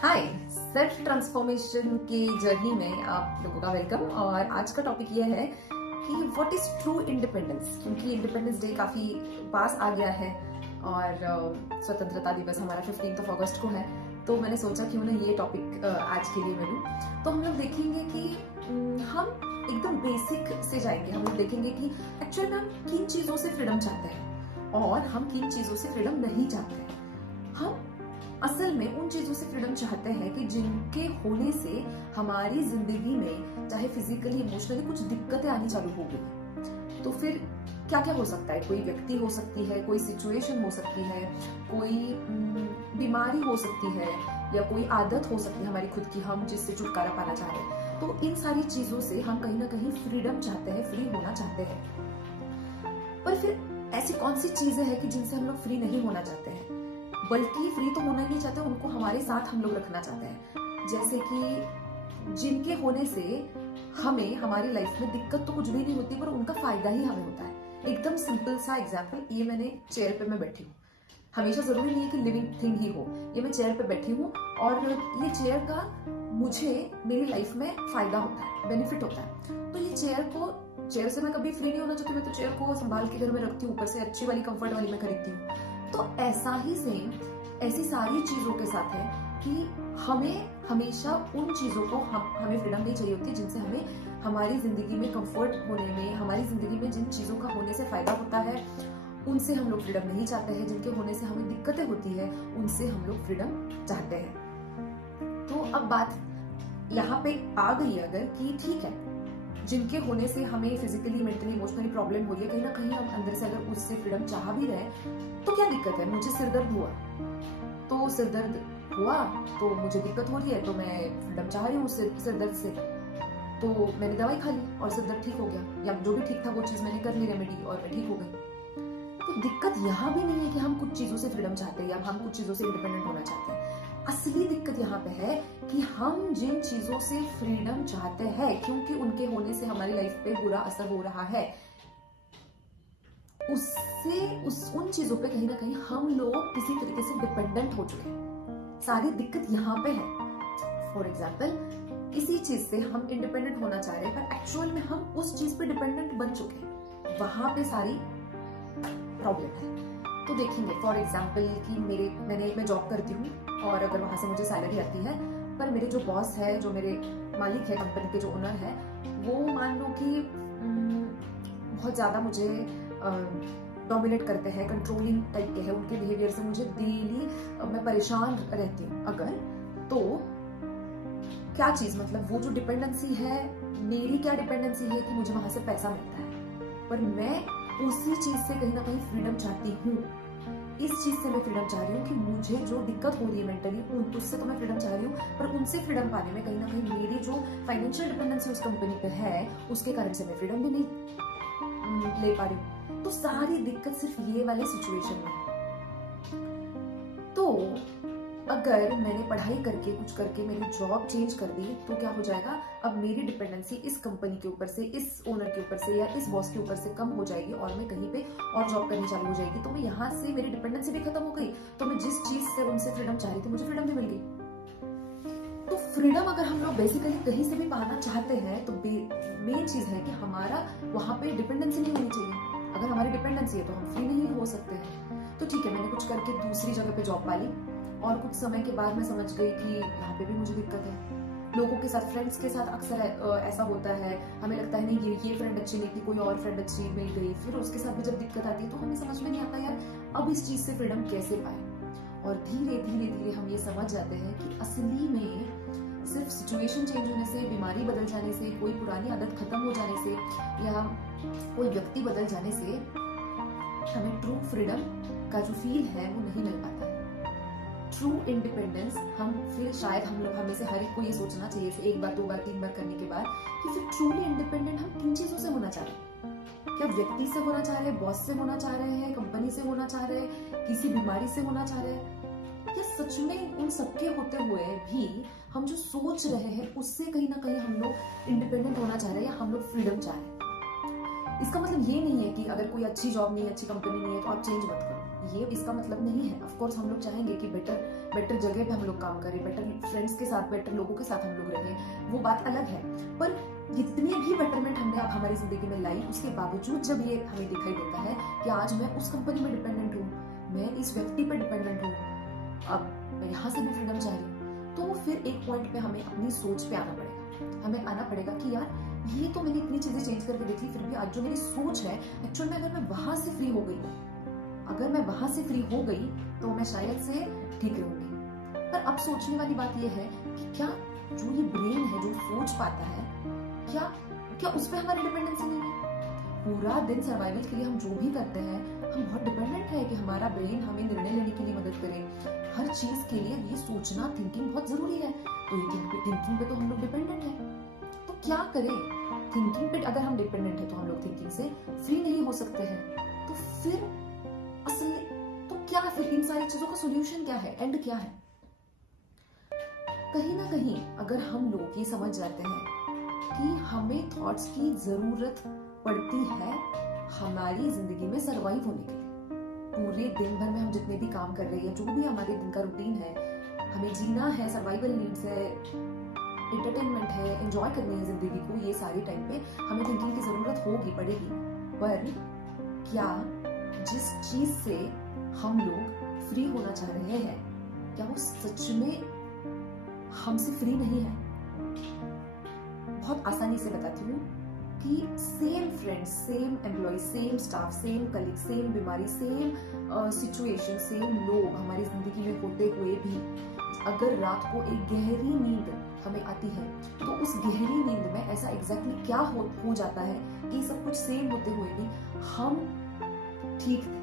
हाय, self transformation की journey में आप लोगों का वेलकम। और आज का टॉपिक ये है कि व्हाट इज ट्रू इंडिपेंडेंस, क्योंकि इंडिपेंडेंस डे काफी पास आ गया है और स्वतंत्रता दिवस हमारा 15 अगस्त को है। तो मैंने सोचा क्यों ना ये टॉपिक आज के लिए मैं लूं। तो हम लोग देखेंगे कि हम एकदम बेसिक से जाएंगे। हम लोग देखेंगे कि एक्चुअली में हम किन चीजों से फ्रीडम चाहते हैं और हम किन चीजों से फ्रीडम नहीं चाहते हैं। हम असल में उन चीजों से फ्रीडम चाहते हैं कि जिनके होने से हमारी जिंदगी में चाहे फिजिकली इमोशनली कुछ दिक्कतें आनी चालू हो गई। तो फिर क्या क्या हो सकता है? कोई व्यक्ति हो सकती है, कोई सिचुएशन हो सकती है, कोई बीमारी हो सकती है, या कोई आदत हो सकती है हमारी खुद की, हम जिससे छुटकारा पाना चाह रहे हैं। तो इन सारी चीजों से हम कहीं ना कहीं फ्रीडम चाहते हैं, फ्री होना चाहते हैं। पर फिर ऐसी कौन सी चीजें हैं कि जिनसे हम लोग फ्री नहीं होना चाहते हैं, बल्कि फ्री तो होना ही नहीं चाहते, उनको हमारे साथ हम लोग रखना चाहते हैं। जैसे कि जिनके होने से हमें हमारी लाइफ में दिक्कत तो कुछ भी नहीं होती, पर उनका फायदा ही हमें होता है। एकदम सिंपल सा एग्जाम्पल, ये मैंने चेयर पे मैं बैठी हूँ। हमेशा जरूरी नहीं है कि लिविंग थिंग ही हो, ये मैं चेयर पे बैठी हूँ और ये चेयर का मुझे मेरी लाइफ में फायदा होता है, बेनिफिट होता है। तो ये चेयर से मैं कभी फ्री नहीं होना चाहती। मैं तो चेयर को संभाल के घर में रखती हूँ, ऊपर से अच्छी वाली कंफर्ट वाली मैं खरीदती हूँ। तो ऐसा ही सेम ऐसी सारी चीजों के साथ है कि हमें हमेशा उन चीजों को हमें फ्रीडम नहीं चाहिए होती जिनसे हमें हमारी जिंदगी में कंफर्ट होने में, हमारी जिंदगी में जिन चीजों का होने से फायदा होता है उनसे हम लोग फ्रीडम नहीं चाहते हैं। जिनके होने से हमें दिक्कतें होती है उनसे हम लोग फ्रीडम चाहते हैं। तो अब बात यहाँ पे आ गई अगर कि ठीक है, जिनके होने से हमें फिजिकली, मेंटली, इमोशनली प्रॉब्लम हो रही है, कहीं ना कहीं हम अंदर से अगर उससे फ्रीडम चाह भी रहे तो क्या दिक्कत है? मुझे सिरदर्द हुआ तो सिरदर्द हुआ तो मुझे दिक्कत हो रही है, तो मैं फ्रीडम चाह रही हूँ सिरदर्द से, तो मैंने दवाई खा ली और सिरदर्द ठीक हो गया, या जो भी ठीक था वो चीज मैंने कर ली रेमेडी और मैं ठीक हो गई। तो दिक्कत यहाँ भी नहीं है कि हम कुछ चीजों से फ्रीडम चाहते हैं या हम कुछ चीजों से इंडिपेंडेंट होना चाहते हैं। असली दिक्कत यहाँ पे है कि हम जिन चीजों से फ्रीडम चाहते हैं, क्योंकि उनके होने से हमारी लाइफ पे बुरा असर हो रहा है, उन चीजों पे कहीं ना कहीं हम लोग किसी तरीके से डिपेंडेंट हो चुके हैं। सारी दिक्कत यहाँ पे है। फॉर एग्जाम्पल, किसी चीज से हम इंडिपेंडेंट होना चाह रहे हैं पर एक्चुअल में हम उस चीज पे डिपेंडेंट बन चुके हैं। वहां पे सारी प्रॉब्लम है। तो देखेंगे फॉर एग्जाम्पल कि मैं जॉब करती हूँ और अगर वहां से मुझे सैलरी आती है, पर मेरे जो बॉस है, जो मेरे मालिक है, कंपनी के जो ओनर है, वो मान लो कि बहुत ज्यादा मुझे डोमिनेट करते हैं, कंट्रोलिंग टाइप के हैं। उनके बिहेवियर से मुझे डेली मैं परेशान रहती हूँ। अगर तो क्या चीज, मतलब वो जो डिपेंडेंसी है, मेरी क्या डिपेंडेंसी है कि मुझे वहां से पैसा मिलता है, पर मैं उसी चीज से कहीं ना कहीं फ्रीडम चाहती हूँ। इस चीज से मैं फ्रीडम चाह रही हूँ कि मुझे जो दिक्कत हो रही है मेंटली, उससे तो मैं फ्रीडम चाह रही हूँ, पर उनसे फ्रीडम पाने में कहीं ना कहीं मेरी जो फाइनेंशियल डिपेंडेंसी उस कंपनी पे है, उसके कारण से मैं फ्रीडम भी नहीं ले पा रही हूँ। तो सारी दिक्कत सिर्फ ये वाले सिचुएशन में है। तो अगर मैंने पढ़ाई करके कुछ करके मेरी जॉब चेंज कर दी तो क्या हो जाएगा? अब मेरी डिपेंडेंसी इस कंपनी के ऊपर से, इस ओनर के ऊपर से या इस बॉस के ऊपर से कम हो जाएगी और मैं कहीं पे और जॉब करनी चालू हो जाएगी। तो मैं यहाँ से मेरी डिपेंडेंसी भी खत्म हो गई, तो मैं जिस चीज से उनसे फ्रीडम चाह रही थी मुझे फ्रीडम भी मिल गई। तो फ्रीडम अगर हम लोग बेसिकली कहीं से भी पाना चाहते हैं तो मेन चीज है कि हमारा वहां पे डिपेंडेंसी नहीं होनी चाहिए। अगर हमारी डिपेंडेंसी है तो हम फ्री नहीं हो सकते हैं। तो ठीक है, मैंने कुछ करके दूसरी जगह पे जॉब पा ली और कुछ समय के बाद मैं समझ गई कि यहाँ पे भी मुझे दिक्कत है। लोगों के साथ, फ्रेंड्स के साथ अक्सर ऐसा होता है, हमें लगता है नहीं ये फ्रेंड अच्छी नहीं थी, कोई और फ्रेंड अच्छी मिल गई, फिर उसके साथ भी जब दिक्कत आती है तो हमें समझ में नहीं आता यार अब इस चीज से फ्रीडम कैसे पाए। और धीरे धीरे धीरे हम ये समझ जाते हैं कि असली में सिर्फ सिचुएशन चेंज होने से, बीमारी बदल जाने से, कोई पुरानी आदत खत्म हो जाने से या कोई व्यक्ति बदल जाने से हमें ट्रू फ्रीडम का जो फील है वो नहीं मिल पाता है। ट्रू इंडिपेंडेंस फिर शायद हमें से हर एक को ये सोचना चाहिए एक बार, दो बार, तीन बार करने के बाद कि फिर ट्रूली इंडिपेंडेंट हम किन चीजों से होना चाह रहे हैं। क्या व्यक्ति से होना चाह रहे हैं, बॉस से होना चाह रहे हैं, कंपनी से होना चाह रहे हैं, किसी बीमारी से होना चाह रहे हैं, या सच में उन सबके होते हुए भी हम जो सोच रहे हैं उससे कहीं ना कहीं हम लोग इंडिपेंडेंट होना चाह रहे हैं या हम लोग फ्रीडम चाह रहे हैं। इसका मतलब ये नहीं है कि अगर कोई अच्छी जॉब नहीं है, अच्छी कंपनी नहीं है तो आप चेंज मत करो। ये इसका मतलब नहीं है, ऑफ कोर्स हम लोग चाहेंगे कि बेटर जगह पे हम लोग काम करें, बेटर फ्रेंड्स के साथ, बेटर लोगों के साथ हम लोग रहें, वो बात अलग है। पर जितने भी बेटरमेंट हमने अब हमारी जिंदगी में लाई, उसके बावजूद जब ये हमें दिखाई देता है कि आज मैं उस कंपनी में डिपेंडेंट हूँ, मैं इस व्यक्ति पे डिपेंडेंट हूँ, अब मैं यहाँ से भी फ्रीडम चाह रही हूँ, तो फिर एक पॉइंट पे हमें अपनी सोच पे आना पड़ेगा। हमें आना पड़ेगा कि यार ये तो मैंने इतनी चीजें चेंज करके देख ली, फिर भी आज जो मेरी सोच है, एक्चुअल में अगर मैं वहां से फ्री हो गई, अगर मैं वहां से फ्री हो गई तो मैं शायद से ठीक रहूंगी। पर अब सोचने वाली बात यह है कि क्या जो ये ब्रेन है जो सोच पाता है, क्या उस पर हमारी डिपेंडेंसी नहीं है? पूरा दिन सर्वाइवल के लिए हम जो भी करते हैं, हम बहुत डिपेंडेंट है कि हमारा ब्रेन हमें निर्णय लेने के लिए मदद करे। हर चीज के लिए ये सोचना, थिंकिंग बहुत जरूरी है। तो ये थिंकिंग पे तो हम लोग डिपेंडेंट है। तो क्या करें? थिंकिंग पे अगर हम डिपेंडेंट है तो हम लोग थिंकिंग से फ्री नहीं हो सकते हैं। तो फिर असल तो क्या, फिर इन सारी चीजों का सोल्यूशन क्या है, एंड क्या है? कहीं ना कहीं अगर हम लोग ये समझ जाते हैं कि हमें थॉट्स की जरूरत पड़ती है हमारी जिंदगी में सरवाइव होने के लिए, पूरे दिन भर में हम जितने भी काम कर रहे हैं, जो भी हमारे दिन का रूटीन है, हमें जीना है, सर्वाइवल नीड्स है, एंटरटेनमेंट है, एंजॉय करनी है जिंदगी को, ये सारी टाइम पे हमें थिंकिंग की जरूरत होगी, पड़ेगी। पर क्या जिस चीज से हम लोग फ्री होना चाह रहे हैं, क्या वो सच में हमसे फ्री नहीं है? बहुत आसानी से बताती हूँ कि same friends, same employ, same staff, same colleague, same बीमारी, सेम सिचुएशन, सेम लोग हमारी जिंदगी में होते हुए भी अगर रात को एक गहरी नींद हमें आती है, तो उस गहरी नींद में ऐसा एग्जैक्टली क्या हो जाता है कि सब कुछ सेम होते हुए भी हम ठीक थे।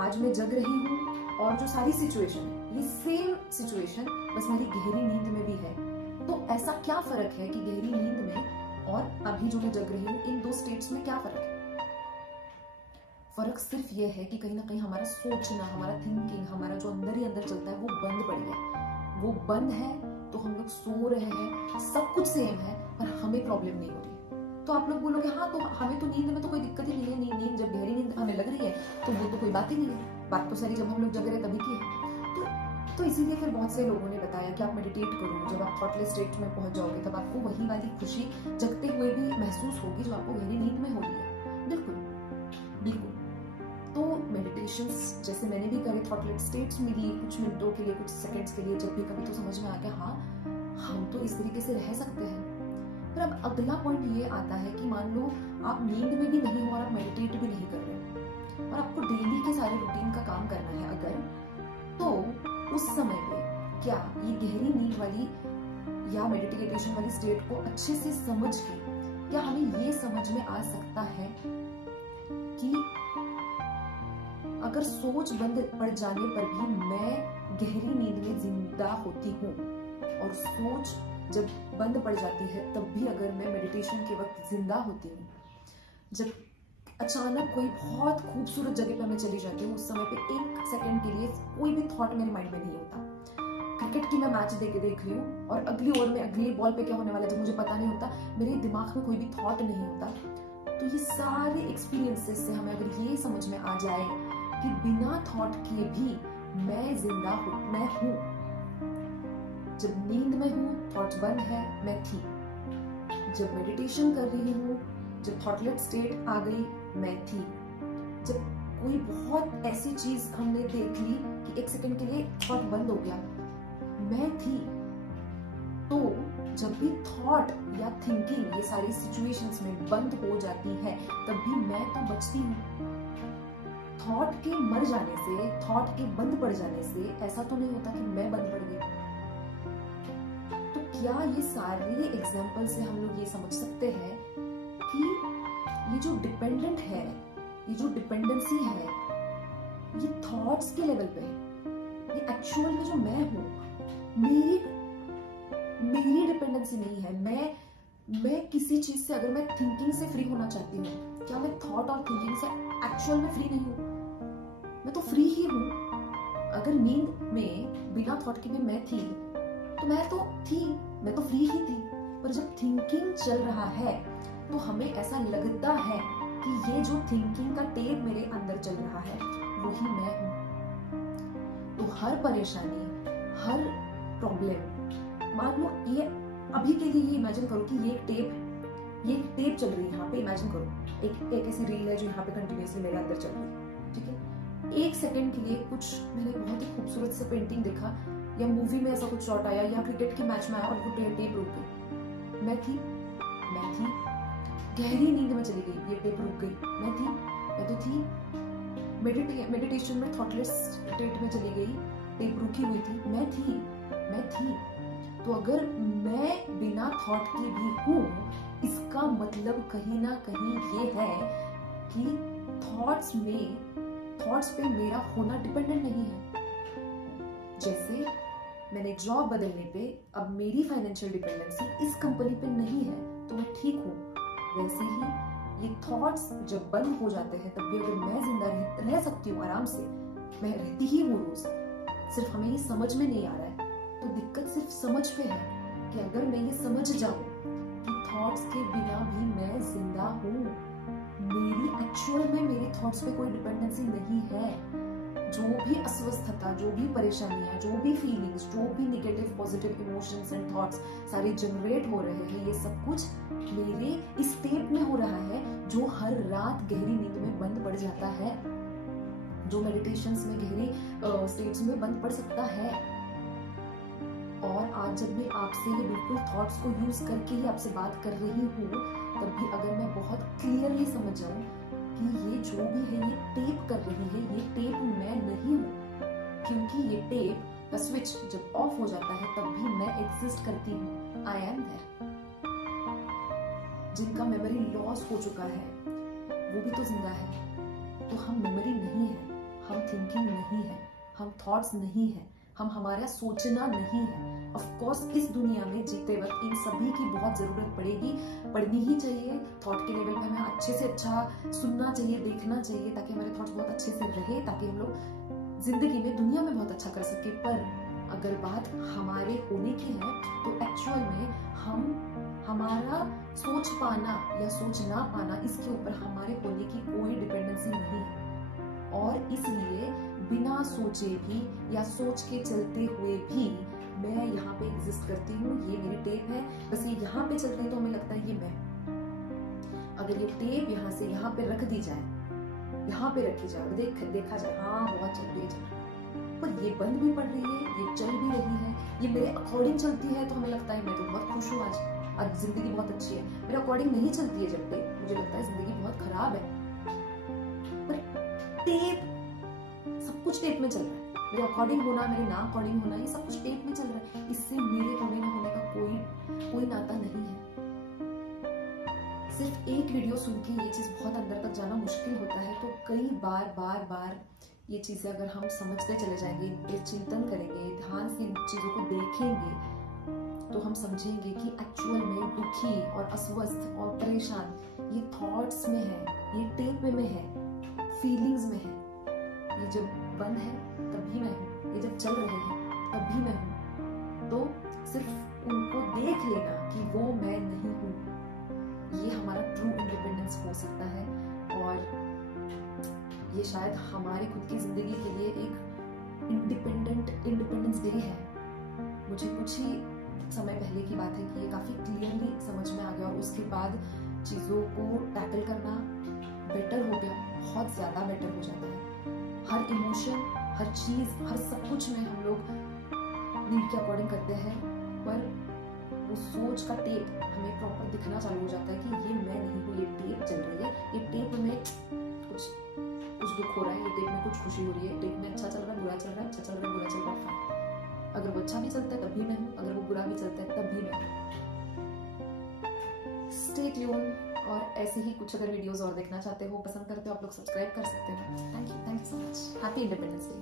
आज मैं जग रही हूँ और जो सारी सिचुएशन है, ये सेम सिचुएशन बस मेरी गहरी नींद में भी है। तो ऐसा क्या फर्क है कि गहरी नींद में और अभी जो मैं जग रही हूँ, इन दो स्टेट्स में क्या फर्क है? फर्क सिर्फ ये है कि कहीं ना कहीं हमारा सोचना, हमारा थिंकिंग, हमारा जो अंदर ही अंदर चलता है, वो बंद पड़ गया। वो बंद है तो हम लोग सो रहे हैं, सब कुछ सेम है, पर हमें प्रॉब्लम नहीं हो रही। तो आप लोग बोलोगे हाँ, तो हमें तो नींद में तो कोई दिक्कत ही नहीं है, नींद जब गहरी नींद हमें लग रही है तो वो तो कोई बात ही नहीं है। बात तो सारी जब हम लोग जग रहे तभी की है। तो इसीलिए फिर बहुत से लोगों ने बताया कि आप मेडिटेट करो, जब आप थॉटलेस स्टेट में पहुंच जाओगे तब आपको वही वाली खुशी जगते हुए भी महसूस होगी जो आपको गहरी नींद में हो रही है। बिल्कुल बिल्कुल। तो मेडिटेशंस जैसे मैंने भी करे, थॉटलेस स्टेट्स मिली कुछ मिनटों के लिए, कुछ सेकंड्स के लिए, जब भी कभी तो समझ में आ गया हाँ हम तो इस तरीके से रह सकते हैं। पर अब अगला पॉइंट ये आता है कि मान लो आप नींद में भी नहीं हो और आप मेडिटेट भी नहीं कर रहे हो और आपको डेली के सारे रूटीन का काम करना है अगर, तो उस समय पे क्या ये गहरी नींद वाली या मेडिटेशन वाली स्टेट को अच्छे से समझ के क्या हमें ये समझ में आ सकता है कि अगर सोच बंद पड़ जाने पर भी मैं गहरी नींद में जिंदा होती हूँ, और सोच जब बंद पड़ जाती है तब भी अगर मैं मेडिटेशन के वक्त जिंदा होती हूँ, जब अचानक कोई बहुत खूबसूरत जगह पर मैं चली जाती हूँ, उस समय पे एक सेकंड के लिए कोई भी थॉट मेरे माइंड में नहीं होता। क्रिकेट की मैं मैच देख रही हूँ और अगली ओवर में अगली बॉल पे क्या होने वाला है जब मुझे पता नहीं होता, मेरे दिमाग में कोई भी थॉट नहीं होता। तो ये सारे एक्सपीरियंसेस से हमें अगर ये समझ में आ जाए कि बिना थॉट किए भी मैं जिंदा हूँ, मैं हूँ, जब नींद में हूँ थॉट बंद है, मैं थी, जब मेडिटेशन कर रही हूँ, जब थॉटलेस स्टेट आ गई, मैं थी, जब कोई बहुत ऐसी चीज हमने देख ली कि एक सेकंड के लिए थॉट बंद हो गया, मैं थी। तो जब भी थॉट या थिंकिंग ये सारी सिचुएशंस में बंद हो जाती है तब भी मैं तो बचती हूँ। थॉट के मर जाने से, थॉट के बंद पड़ जाने से ऐसा तो नहीं होता कि मैं बंद पड़ गई। तो क्या ये सारे एग्जाम्पल से हम लोग ये समझ सकते हैं कि ये जो डिपेंडेंट है, ये जो डिपेंडेंसी है, ये थॉट्स के लेवल पे है। ये एक्चुअल में जो मैं हूँ, मेरी डिपेंडेंसी नहीं है। मैं किसी चीज से, अगर मैं थिंकिंग से फ्री होना चाहती हूँ, क्या मैं थॉट और थिंकिंग से एक्चुअल में फ्री नहीं हूँ? मैं तो फ्री ही हूँ। अगर नींद में बिना थॉट के भी मैं थी तो मैं तो थी, मैं तो फ्री ही थी। पर जब थिंकिंग चल रहा है तो हमें ऐसा लगता है कि ये जो थिंकिंग का टेप मेरे अंदर चल रहा है वही मैं हूं। तो हर परेशानी, हर प्रॉब्लम, मान लो ये अभी के लिए ये इमेजिन करो कि ये एक टेप है, ये एक टेप चल रही है यहाँ पे। इमेजिन करो एक ऐसी रील है जो यहाँ पे कंटिन्यूअसली मेरे अंदर चल रही है, ठीक है। एक सेकंड के लिए कुछ मैंने बहुत ही खूबसूरत सा पेंटिंग देखा, या मूवी में ऐसा कुछ शॉट आया, या क्रिकेट के मैच में आया और वो टेप रुक गई। मैं थी गहरी नींद में चली गई, ये टेप रुक गई। मैं तो थी मेडिटेशन में थॉटलेस स्टेट में चली गई, टेप रुकी हुई थी। मैं थी। तो अगर मैं बिना थॉट के भी हूं, इसका मतलब कहीं ना कहीं ये है कि थॉट्स पे मेरा होना डिपेंडेंट नहीं है। जैसे मैंने जॉब बदलने पे अब मेरी फाइनेंशियल डिपेंडेंसी इस कंपनी पे नहीं है, तो मैं ठीक हूँ। वैसे ही ये थॉट्स जब बंद हो जाते हैं, तब भी अगर मैं जिंदा रह सकती हूँ आराम से, मैं रहती ही हूँ रोज, सिर्फ हमें ये समझ में नहीं आ रहा है। तो दिक्कत सिर्फ समझ पे है कि अगर मैं ये समझ जाऊं कि थॉट्स के बिना भी मैं जिंदा हूँ, मेरी एक्चुअल में मेरे थॉट्स पे कोई डिपेंडेंसी नहीं है। जो भी अस्वस्थता, जो भी परेशानियां, जो भी फीलिंग्स, जो भी negative positive emotions and thoughts सारे जनरेट हो रहे हैं, ये सब कुछ मेरे इस टेप में हो रहा है, जो हर रात गहरी नींद में बंद पड़ जाता है, जो मेडिटेशंस में गहरी स्टेट्स में बंद पड़ सकता है। और आज जब मैं आपसे ये बिल्कुल थॉट्स को यूज करके ही आपसे बात कर रही हूँ, तब भी अगर मैं बहुत क्लियरली समझ जाऊं कि ये जो भी है ये टेप कर रही है, ये टेप मैं नहीं हूँ। क्योंकि ये टेप का स्विच जब ऑफ हो जाता है, तब भी मैं एग्जिस्ट करती हूँ। I am there. जिनका मेमोरी लॉस हो चुका है वो भी तो जिंदा है। तो हम मेमोरी नहीं है, हम थिंकिंग नहीं है, हम थॉट्स नहीं है, हम हमारा सोचना नहीं है। ऑफ कोर्स इस दुनिया में जीते वक्त इन सभी की बहुत जरूरत पड़ेगी, पढ़नी ही चाहिए। थॉट के लेवल पे हमें अच्छे से अच्छा सुनना चाहिए, देखना चाहिए, ताकि हमारे थॉट्स बहुत अच्छे से रहे, ताकि हम लोग जिंदगी में, दुनिया में बहुत अच्छा कर सके। पर अगर बात हमारे होने की है, तो एक्चुअल में हमारा सोच पाना या सोच ना पाना, इसके ऊपर हमारे होने की कोई डिपेंडेंसी नहीं है। और इसलिए बिना सोचे भी या सोच के चलते हुए भी मैं यहाँ पे एग्जिस्ट करती हूँ। ये मेरी टेप है, बस ये यहाँ पे चल रही है तो हमें लगता है ये मैं। अगर ये टेप यहाँ से यहाँ पे रख दी जाए, यहाँ पे रखी जाए, देखा जाए, हाँ बहुत चल रही है, पर ये बंद भी पड़ रही है, ये चल भी रही है, ये मेरे अकॉर्डिंग चलती है, तो हमें लगता है मैं तो बहुत खुश हूँ, आज जिंदगी बहुत अच्छी है। मेरे अकॉर्डिंग नहीं चलती है जब पे, मुझे लगता है जिंदगी बहुत खराब है। पर टेप, सब कुछ टेप में चल रहा है। मेरे अकॉर्डिंग होना, मेरे ना अकॉर्डिंग होना, ये सब कुछ टेप में चल रहा है। इससे मेरे होने ना होने का कोई नाता नहीं है। सिर्फ एक वीडियो सुन के ये चीज बहुत अंदर तक जाना मुश्किल होता है। तो कई बार ये चीजें अगर हम समझते चले जाएंगे, चिंतन करेंगे, ध्यान से इन चीजों को देखेंगे, तो हम समझेंगे कि एक्चुअल में दुखी और अस्वस्थ और परेशान ये थॉट्स में है, ये टेप में है, फीलिंग्स में है। ये जब बंद है तब भी मैं हूँ, ये जब चल रहे हैं तब भी मैं हूँ। तो सिर्फ उनको देख लेना कि वो मैं नहीं हूँ, ये हमारा ट्रू इंडिपेंडेंस हो सकता है। और ये शायद हमारे खुद की जिंदगी के लिए एक इंडिपेंडेंस डे है। मुझे कुछ ही समय पहले की बात है कि ये काफी क्लियरली समझ में आ गया, और उसके बाद चीजों को टैकल करना बेटर हो गया, बहुत ज्यादा बेटर हो जाता है। हर इमोशन, हर चीज, हर सब कुछ में हम लोग नीड के अकॉर्डिंग करते हैं, पर वो सोच का टेप हमें प्रॉपर दिखना चालू हो जाता है कि ये मैं नहीं हूँ, ये टेप चल रही है, ये टेप में कुछ दुख हो रहा है, ये टेप में कुछ खुशी हो रही है, टेप में अच्छा चल रहा है, बुरा चल रहा है, अच्छा चल रहा है, बुरा चल रहा है। अगर वो अच्छा भी चलता है तब भी मैं हूँ, अगर वो बुरा भी चलता है तब भी मैं हूँ। Stay tune. और ऐसे ही कुछ अगर वीडियोस और देखना चाहते हो, पसंद करते हो, आप लोग सब्सक्राइब कर सकते हो। Thank you so much. Happy independence day.